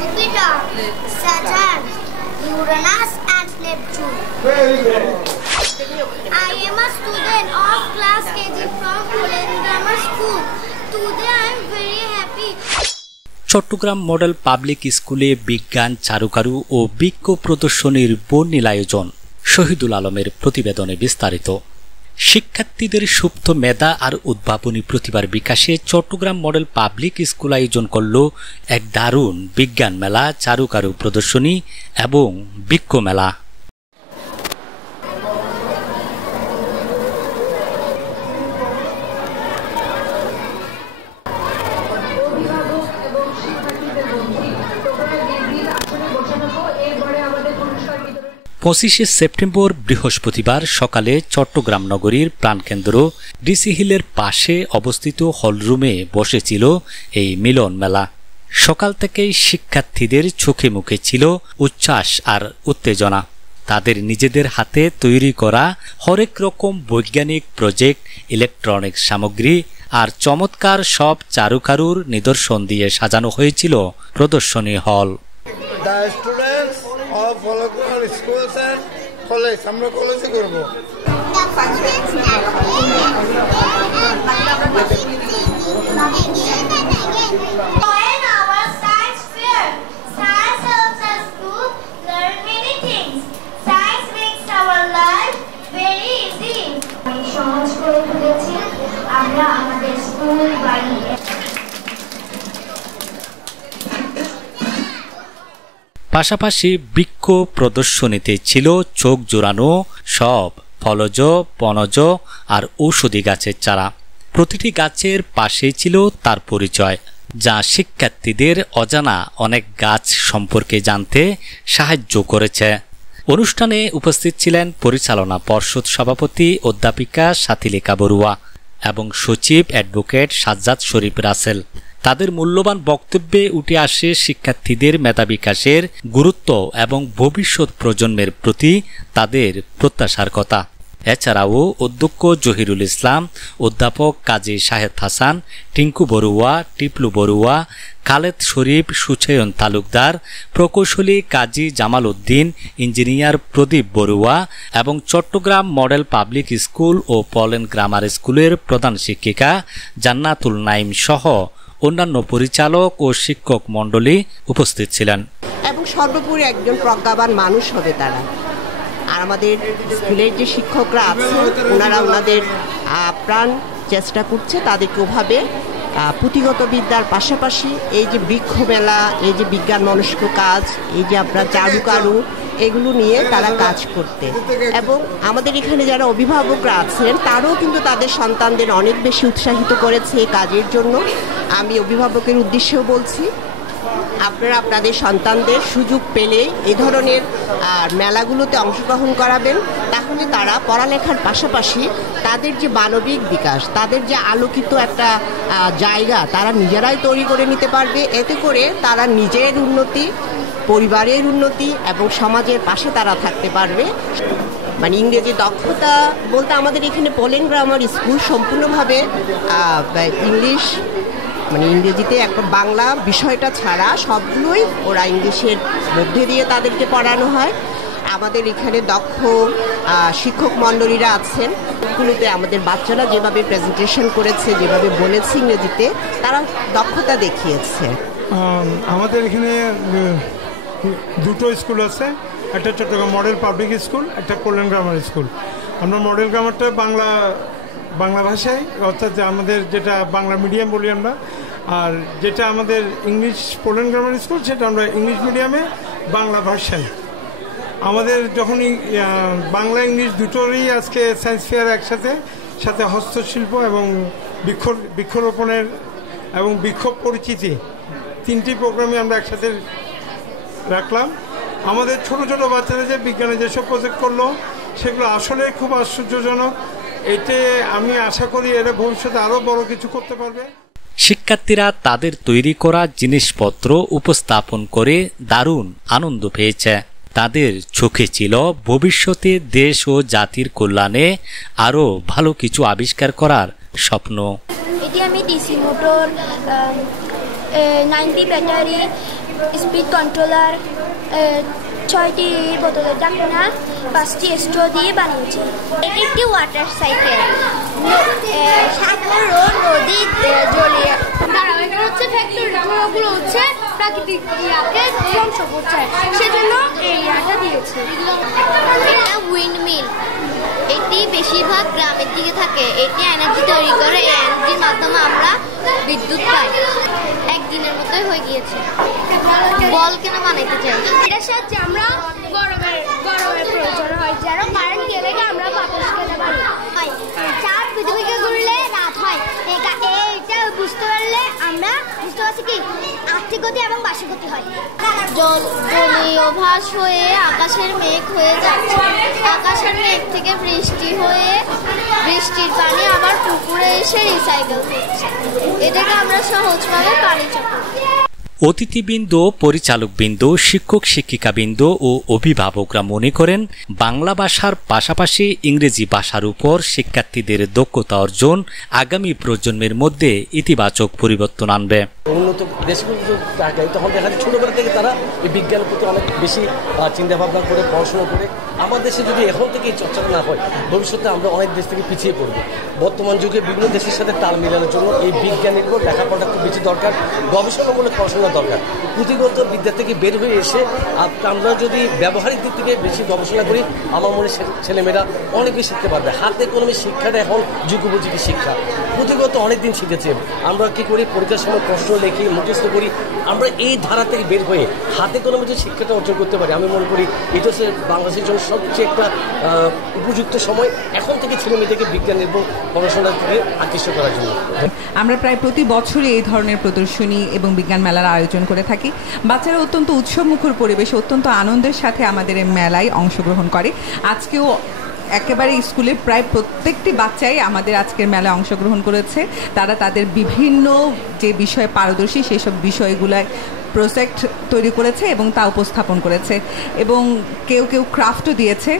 Jupiter, Saturn, Uranus and Neptune. Very good. I am a student of class KG from Poland Grammar School. Today I am very happy. Chittagong model public স্কুলে বিজ্ঞান, চারুকারু ও বৃক্ষ প্রদর্শনীর বর্ণিল আয়োজন। শহীদুল আলমের প্রতিবেদনে বিস্তারিত। শিক্ষার্থীদের সুপ্ত মেধা আর উদ্ভাবনী প্রতিভার বিকাশে চট্টগ্রাম মডেল পাবলিক স্কুল আয়োজন করল এক দারুণ বিজ্ঞান মেলা, চারুকারু প্রদর্শনী এবং বৃক্ষ মেলা। পঁচিশে সেপ্টেম্বর বৃহস্পতিবার সকালে চট্টগ্রাম নগরীর প্রাণকেন্দ্র ডিসি হিলের পাশে অবস্থিত হলরুমে বসেছিল এই মিলন মেলা। সকাল থেকেই শিক্ষার্থীদের চোখে মুখে ছিল উচ্ছ্বাস আর উত্তেজনা। তাদের নিজেদের হাতে তৈরি করা হরেক রকম বৈজ্ঞানিক প্রজেক্ট, ইলেকট্রনিক সামগ্রী আর চমৎকার সব চারুকারুর নিদর্শন দিয়ে সাজানো হয়েছিল প্রদর্শনী হল। of local schools and college আমরা কলেজে করব আমরা আমাদের স্কুল বাড়ি পাশাপাশি বৃক্ষ প্রদর্শনীতে ছিল চোখ জোড়ানো সব ফলজ, বনজ আর ঔষধি গাছের চারা। প্রতিটি গাছের পাশেই ছিল তার পরিচয়, যা শিক্ষার্থীদের অজানা অনেক গাছ সম্পর্কে জানতে সাহায্য করেছে। অনুষ্ঠানে উপস্থিত ছিলেন পরিচালনা পর্ষদ সভাপতি অধ্যাপিকা সাথীলেখা বড়ুয়া এবং সচিব অ্যাডভোকেট সাজ্জাদ শরীফ রাসেল। তাদের মূল্যবান বক্তব্যে উঠে আসে শিক্ষার্থীদের মেধা বিকাশের গুরুত্ব এবং ভবিষ্যৎ প্রজন্মের প্রতি তাদের প্রত্যাশার কথা। এছাড়াও অধ্যক্ষ জহিরুল ইসলাম, অধ্যাপক কাজী শাহেদ হাসান, টিঙ্কু বড়ুয়া, টিপলু বড়ুয়া, খালেদ শরীফ, সুচয়ন তালুকদার, প্রকৌশলী কাজী জামাল উদ্দিন, ইঞ্জিনিয়ার প্রদীপ বড়ুয়া এবং চট্টগ্রাম মডেল পাবলিক স্কুল ও পোল্যান্ড গ্রামার স্কুলের প্রধান শিক্ষিকা জান্নাতুল নাইম সহ অন্যান্য পরিচালক ও শিক্ষক মণ্ডলী উপস্থিত ছিলেন। এবং সর্বোপরি একজন প্রজ্ঞাবান মানুষ হবে তারা। আর আমাদের স্কুলের যে শিক্ষকরা আছে ওনারা ওনাদের প্রাণ চেষ্টা করছে তাদেরকে ওভাবে পুঁথিগত বিদ্যার পাশাপাশি এই যে বৃক্ষ মেলা, এই যে বিজ্ঞান মনস্ক কাজ, এই যে আপনার চারুকারু, এগুলো নিয়ে তারা কাজ করতে। এবং আমাদের এখানে যারা অভিভাবকরা আছেন তারাও কিন্তু তাদের সন্তানদের অনেক বেশি উৎসাহিত করেছে এই কাজের জন্য। আমি অভিভাবকের উদ্দেশ্যেও বলছি, আপনারা আপনাদের সন্তানদের সুযোগ পেলে এই ধরনের মেলাগুলোতে অংশগ্রহণ করাবেন, তাহলে তারা পড়ালেখার পাশাপাশি তাদের যে মানবিক বিকাশ, তাদের যে আলোকিত একটা জায়গা তারা নিজেরাই তৈরি করে নিতে পারবে। এতে করে তারা নিজের উন্নতি, পরিবারের উন্নতি এবং সমাজের পাশে তারা থাকতে পারবে। মানে ইংরেজি দক্ষতা বলতে আমাদের এখানে পোল্যান্ড গ্রামার স্কুল সম্পূর্ণভাবে ইংলিশ, মানে ইংরেজিতে একটা বাংলা বিষয়টা ছাড়া সবগুলোই ওরা ইংলিশের মধ্যে দিয়ে তাদেরকে পড়ানো হয়। আমাদের এখানে দক্ষ শিক্ষক মণ্ডলীরা আছেন। স্কুলতে আমাদের বাচ্চারা যেভাবে প্রেজেন্টেশন করেছে, যেভাবে বলেছে ইংরেজিতে, তারা দক্ষতা দেখিয়েছে। আমাদের এখানে দুটো স্কুল আছে, একটা চট্টগ্রাম মডেল পাবলিক স্কুল, একটা পোল্যান্ড গ্রামার স্কুল। আমরা মডেল গ্রামারটা বাংলা ভাষায়, অর্থাৎ আমাদের যেটা বাংলা মিডিয়াম বলি আমরা, আর যেটা আমাদের ইংলিশ পোল্যান্ড গ্রামার স্কুল সেটা আমরা ইংলিশ মিডিয়ামে বাংলা ভাষায়। আমাদের যখনই বাংলা ইংলিশ দুটোরই আজকে সায়েন্স ফেয়ার একসাথে, সাথে হস্তশিল্প এবং বৃক্ষরোপণের এবং বৃক্ষ পরিচিতি, তিনটি প্রোগ্রামে আমরা একসাথে রাখলাম। আমাদের ছোট ছোট বাচ্চারা যে বিজ্ঞানে যেসব প্রজেক্ট করলো সেগুলো আসলে খুব আশ্চর্যজনক। এতে আমি আশা করি এরা ভবিষ্যতে আরও বড় কিছু করতে পারবে। শিক্ষার্থীরা তাদের তৈরি করা জিনিসপত্র উপস্থাপন করে দারুণ আনন্দ পেয়েছে। তাদের চোখে ছিল ভবিষ্যতে দেশ ও জাতির কল্যাণে আরও ভালো কিছু আবিষ্কার করার স্বপ্ন। এটি আমি DC motor 90 battery speed controller, 6টি বোতলের ঢাকনা, 5টি স্ট্র দিয়ে বানিয়েছে। এটি একটি ওয়াটার সাইকেল, সাগর ও নদী জলীয় এটা হচ্ছে ফ্যাক্টরি, ওগুলো হচ্ছে প্রাকৃতিক ইয়াকে ধ্বংস করছে, সেজন্য এই ইয়াটা দিয়েছে। এটা উইন্ডমিল, এটি বেশিরভাগ গ্রামের দিকে থাকে। এটি এনার্জি তৈরি করে, এই এনার্জির মাধ্যমে আমরা বিদ্যুৎ পাই। একদিনের মতোই হয়ে গিয়েছে। বল কেন বানাইতে চাই? এটার সাহায্যে আমরা গরমের প্রয়োজন হয়, যেন কারেন্ট গেলে আমরা বাতাস খেতে পারি। চার পৃথিবীকে ঘুরলে রাত হয়, এইটা বুঝতে পারলে আমরা বুঝতে পারছি কি আর্থিক গতি এবং বার্ষিক গতি হয়। জলীয় ভাস হয়ে আকাশের মেঘ হয়ে যাচ্ছে, আকাশের মেঘ থেকে বৃষ্টি হয়ে বৃষ্টির পানি আবার পুকুরে এসে রিসাইকেল হচ্ছে। এটাকে আমরা সহজভাবে পানি চক্র। অতিথিবৃন্দ, পরিচালকবৃন্দ, শিক্ষক শিক্ষিকাবৃন্দ ও অভিভাবকরা মনে করেন বাংলা ভাষার পাশাপাশি ইংরেজি ভাষার উপর শিক্ষার্থীদের দক্ষতা অর্জন আগামী প্রজন্মের মধ্যে ইতিবাচক পরিবর্তন আনবে। উন্নত দেশগুলো থাকে তখন দেখা যায় ছোটোবেলা থেকে তারা এই বিজ্ঞানের প্রতি অনেক বেশি চিন্তাভাবনা করে পড়াশোনা করে। আমার দেশে যদি এখন থেকে এই চর্চাটা না হয়, ভবিষ্যতে আমরা অনেক দেশ থেকে পিছিয়ে পড়ব। বর্তমান যুগে বিভিন্ন দেশের সাথে তাল মেলানোর জন্য এই বিজ্ঞানের উপর লেখাপড়া খুব বেশি দরকার, গবেষণামূলক পড়াশোনা দরকার। পুঁথিগত বিদ্যা থেকে বের হয়ে এসে আমরা যদি ব্যবহারিক দিক থেকে বেশি গবেষণা করি, আমার মনে ছেলেমেয়েরা অনেক বেশি শিখতে পারবে। হাতে কলমে শিক্ষাটা এখন যুগোপযোগী শিক্ষা। পুঁথিগত অনেকদিন শিখেছে, আমরা কী করি পরীক্ষার সময় প্রশ্ন লিখি, মুখস্থ করি। আমরা এই ধারা থেকে বের হয়ে হাতে কলমে যে শিক্ষাটা অর্জন করতে পারি, আমি মনে করি এটা হচ্ছে বাংলাদেশের জন্য সবচেয়ে একটা উপযুক্ত সময় এখন থেকে ছেলেমেয়েদেরকে বিজ্ঞান এবং পড়াশোনার দিকে আকৃষ্ট করার জন্য। আমরা প্রায় প্রতি বছরই এই ধরনের প্রদর্শনী এবং বিজ্ঞান মেলার আয়োজন করে থাকি। বাচ্চারা অত্যন্ত উৎসবমুখর পরিবেশে অত্যন্ত আনন্দের সাথে আমাদের এই মেলায় অংশগ্রহণ করে। আজকেও একেবারে স্কুলের প্রায় প্রত্যেকটি বাচ্চাই আমাদের আজকের মেলায় অংশগ্রহণ করেছে। তারা তাদের বিভিন্ন যে বিষয়ে পারদর্শী সেসব বিষয়গুলোয় প্রজেক্ট তৈরি করেছে এবং তা উপস্থাপন করেছে, এবং কেউ কেউ ক্রাফটও দিয়েছে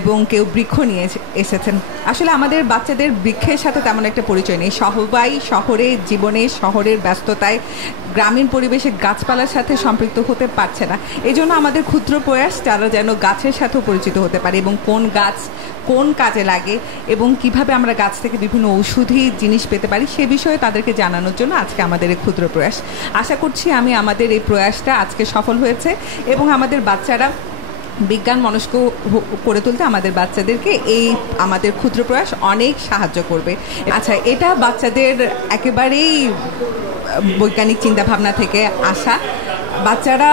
এবং কেউ বৃক্ষ নিয়ে এসেছেন। আসলে আমাদের বাচ্চাদের বৃক্ষের সাথে তেমন একটা পরিচয় নেই। সবাই শহরের জীবনে, শহরের ব্যস্ততায়, গ্রামীণ পরিবেশে গাছপালার সাথে সম্পৃক্ত হতে পারছে না। এই জন্য আমাদের ক্ষুদ্র প্রয়াস তারা যেন গাছের সাথেও পরিচিত হতে পারে এবং কোন গাছ কোন কাজে লাগে এবং কিভাবে আমরা গাছ থেকে বিভিন্ন ঔষধি জিনিস পেতে পারি সে বিষয়ে তাদেরকে জানানোর জন্য আজকে আমাদের এই ক্ষুদ্র প্রয়াস। আশা করছি আমাদের এই প্রয়াসটা আজকে সফল হয়েছে এবং আমাদের বাচ্চারা বিজ্ঞান মনস্ক করে তুলতে আমাদের বাচ্চাদেরকে এই আমাদের ক্ষুদ্র প্রয়াস অনেক সাহায্য করবে। আচ্ছা, এটা বাচ্চাদের একেবারেই বৈজ্ঞানিক চিন্তাভাবনা থেকে আসা। বাচ্চারা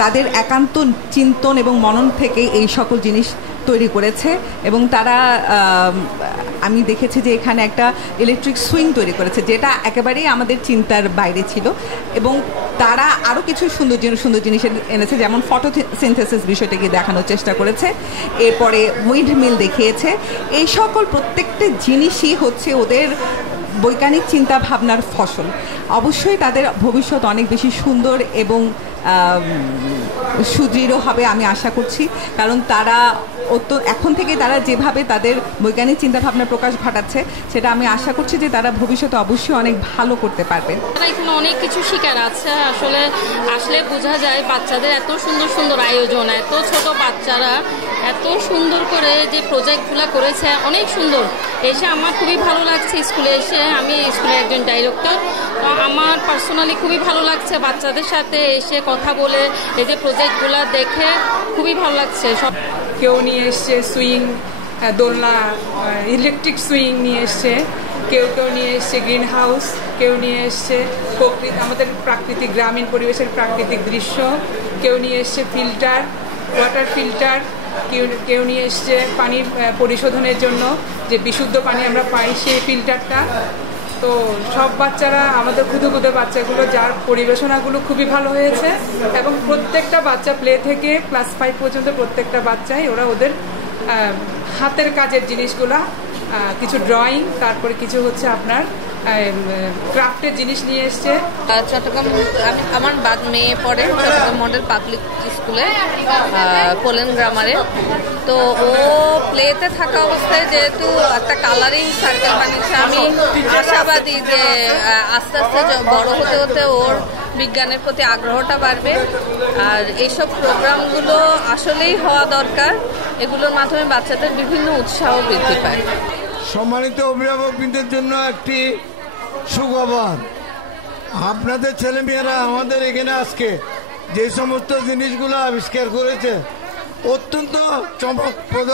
তাদের একান্ত চিন্তন এবং মনন থেকে এই সকল জিনিস তৈরি করেছে এবং তারা আমি দেখেছি যে এখানে একটা ইলেকট্রিক সুইং তৈরি করেছে, যেটা একেবারেই আমাদের চিন্তার বাইরে ছিল, এবং তারা আরও কিছু সুন্দর জিনিস এনেছে, যেমন ফটোসিনথেসিস বিষয়টাকে দেখানোর চেষ্টা করেছে, এরপরে উইন্ড মিল দেখিয়েছে। এই সকল প্রত্যেকটা জিনিসই হচ্ছে ওদের বৈজ্ঞানিক চিন্তা ভাবনার ফসল। অবশ্যই তাদের ভবিষ্যৎ অনেক বেশি সুন্দর এবং সুদৃঢ় হবে আমি আশা করছি, কারণ তারা এখন থেকে তারা যেভাবে তাদের বৈজ্ঞানিক চিন্তাভাবনার প্রকাশ ঘটাচ্ছে সেটা আমি আশা করছি যে তারা ভবিষ্যতে অবশ্যই অনেক ভালো করতে পারবে। এখানে অনেক কিছু শেখার আছে, আসলে বোঝা যায় বাচ্চাদের এত সুন্দর সুন্দর আয়োজন, এত ছোট বাচ্চারা এত সুন্দর করে যে প্রজেক্টগুলো করেছে, অনেক সুন্দর। এসে আমার খুবই ভালো লাগছে স্কুলে এসে। আমি স্কুলের একজন ডাইরেক্টর, তো আমার পার্সোনালি খুবই ভালো লাগছে বাচ্চাদের সাথে এসে কথা বলে, এই যে প্রজেক্টগুলো দেখে খুবই ভালো লাগছে। সব কেউ নিয়ে এসছে সুইং, দোলনা, ইলেকট্রিক সুইং নিয়ে এসছে, কেউ নিয়ে এসছে গ্রিন হাউস, কেউ নিয়ে এসছে আমাদের প্রাকৃতিক গ্রামীণ পরিবেশের প্রাকৃতিক দৃশ্য, কেউ নিয়ে এসছে ফিল্টার, ওয়াটার ফিল্টার, কেউ নিয়ে এসছে পানি পরিশোধনের জন্য যে বিশুদ্ধ পানি আমরা পাই সেই ফিল্টারটা। তো সব বাচ্চারা, আমাদের ক্ষুদে বাচ্চাগুলো, যার পরিবেশনাগুলো খুবই ভালো হয়েছে, এবং প্রত্যেকটা বাচ্চা প্লে থেকে ক্লাস 5 পর্যন্ত প্রত্যেকটা বাচ্চাই ওদের হাতের কাজের জিনিসগুলা, কিছু ড্রয়িং, তারপরে কিছু হচ্ছে আপনার ক্রাফটের জিনিস নিয়ে এসছে। চট্টগ্রাম, আমার মেয়ে পড়ে চট্টগ্রাম মডেল পাবলিক স্কুলে কোলেন গ্রামারে। তো ও প্লেতে থাকা অবস্থায় যেহেতু একটা কালারিং সার্কেল বানিয়েছে, আমি আশাবাদী যে আস্তে আস্তে বড় হতে হতে ওর বিজ্ঞানের প্রতি আগ্রহটা বাড়বে। আর এইসব প্রোগ্রামগুলো আসলেই হওয়া দরকার, এগুলোর মাধ্যমে বাচ্চাদের বিভিন্ন উৎসাহ বৃদ্ধি পায়। সম্মানিত অভিভাবকদের জন্য একটি সুখবর, আপনাদের ছেলেমেয়েরা আমাদের এখানে আজকে যে সমস্ত জিনিসগুলো আবিষ্কার করেছে অত্যন্ত চমকপ্রদ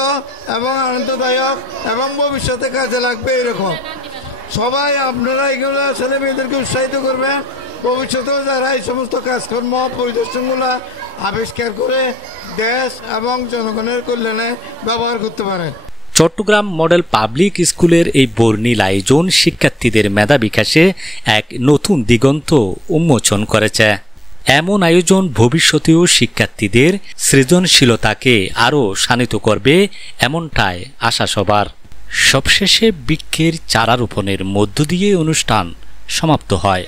এবং আনন্দদায়ক এবং ভবিষ্যতে কাজে লাগবে এরকম। সবাই আপনারা এগুলো ছেলে মেয়েদেরকে উৎসাহিত করবেন, ভবিষ্যতেও যারা এই সমস্ত কাজকর্ম পরিদর্শনগুলো আবিষ্কার করে দেশ এবং জনগণের কল্যাণে ব্যবহার করতে পারেন। চট্টগ্রাম মডেল পাবলিক স্কুলের এই বর্ণিল আয়োজন শিক্ষার্থীদের মেধা বিকাশে এক নতুন দিগন্ত উন্মোচন করেছে। এমন আয়োজন ভবিষ্যতেও শিক্ষার্থীদের সৃজনশীলতাকে আরও শানিত করবে, এমনটাই আশা সবার। সবশেষে বৃক্ষের চারা রোপণের মধ্য দিয়ে অনুষ্ঠান সমাপ্ত হয়।